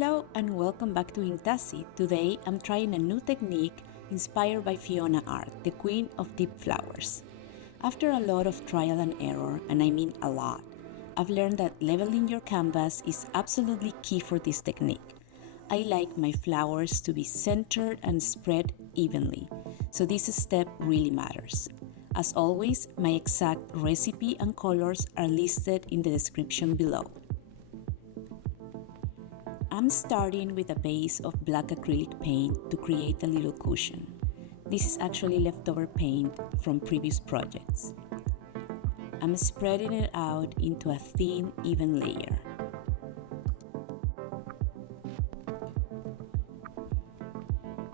Hello and welcome back to Inktassi. Today I'm trying a new technique inspired by Fiona art, the queen of deep flowers. After a lot of trial and error, and I mean a lot, I've learned that leveling your canvas is absolutely key for this technique. I like my flowers to be centered and spread evenly, so this step really matters. As always, my exact recipe and colors are listed in the description below. I'm starting with a base of black acrylic paint to create a little cushion. This is actually leftover paint from previous projects. I'm spreading it out into a thin, even layer.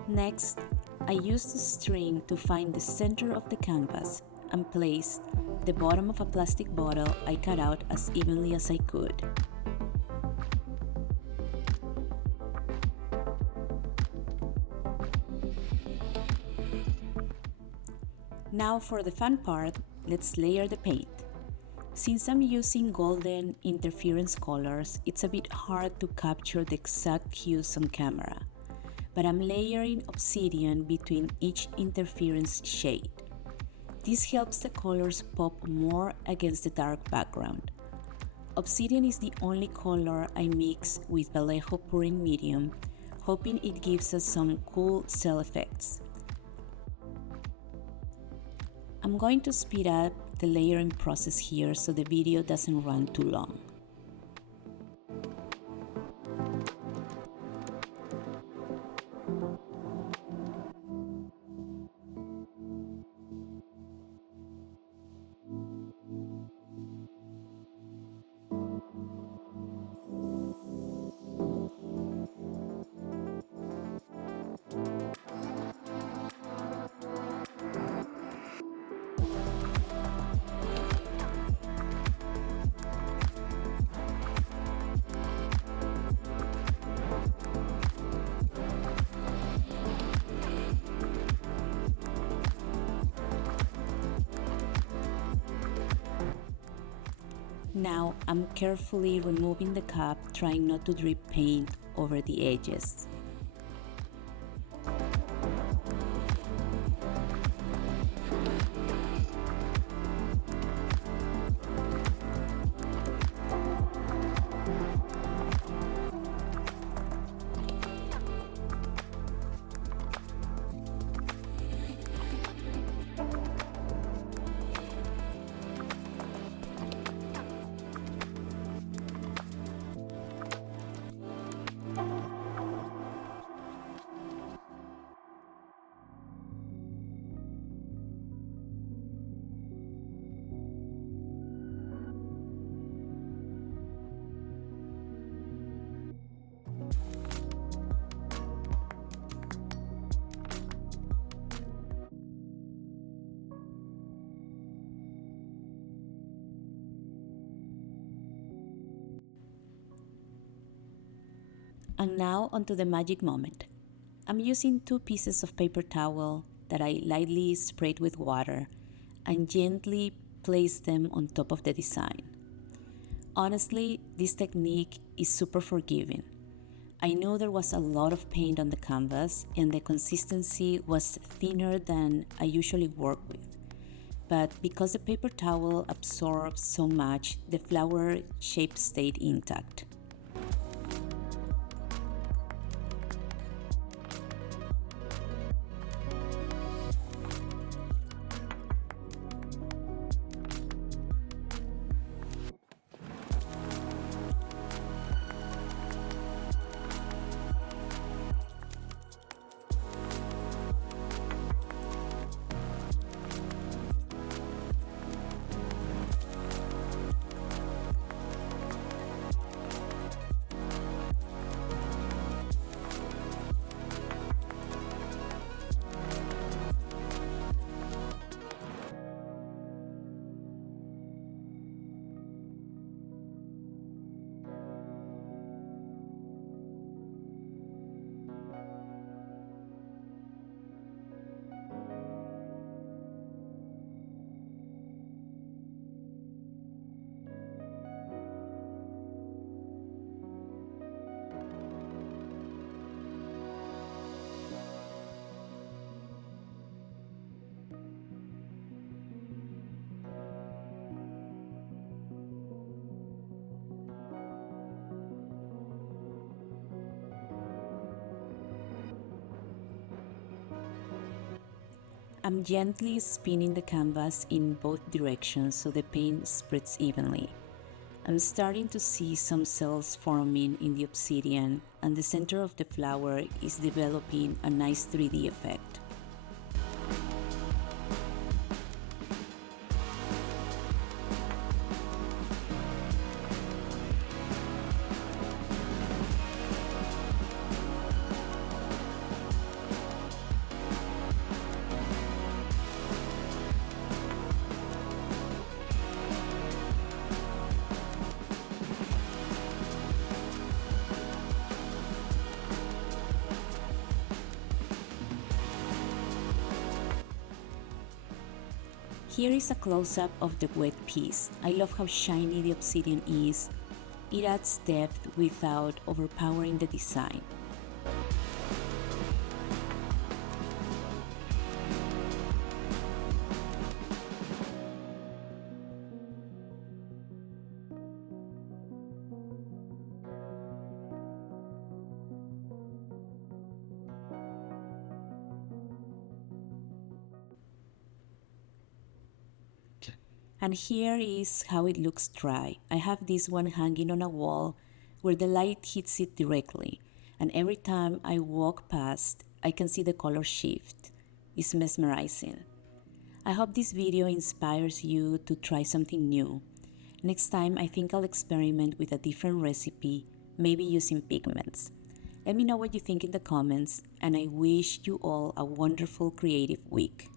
Next, I used a string to find the center of the canvas and placed the bottom of a plastic bottle I cut out as evenly as I could. Now for the fun part, let's layer the paint. Since I'm using golden interference colors, it's a bit hard to capture the exact hues on camera, but I'm layering obsidian between each interference shade. This helps the colors pop more against the dark background. Obsidian is the only color I mix with Vallejo Pearl Medium, hoping it gives us some cool cell effects. I'm going to speed up the layering process here so the video doesn't run too long. Now I'm carefully removing the cap, trying not to drip paint over the edges. And now onto the magic moment. I'm using 2 pieces of paper towel that I lightly sprayed with water and gently placed them on top of the design. Honestly, this technique is super forgiving. I know there was a lot of paint on the canvas and the consistency was thinner than I usually work with. But because the paper towel absorbs so much, the flower shape stayed intact. I'm gently spinning the canvas in both directions so the paint spreads evenly. I'm starting to see some cells forming in the obsidian, and the center of the flower is developing a nice 3D effect. Here is a close-up of the wet piece. I love how shiny the obsidian is. It adds depth without overpowering the design. And here is how it looks dry. I have this one hanging on a wall where the light hits it directly, and every time I walk past, I can see the color shift. It's mesmerizing. I hope this video inspires you to try something new. Next time, I think I'll experiment with a different recipe, maybe using pigments. Let me know what you think in the comments, and I wish you all a wonderful creative week.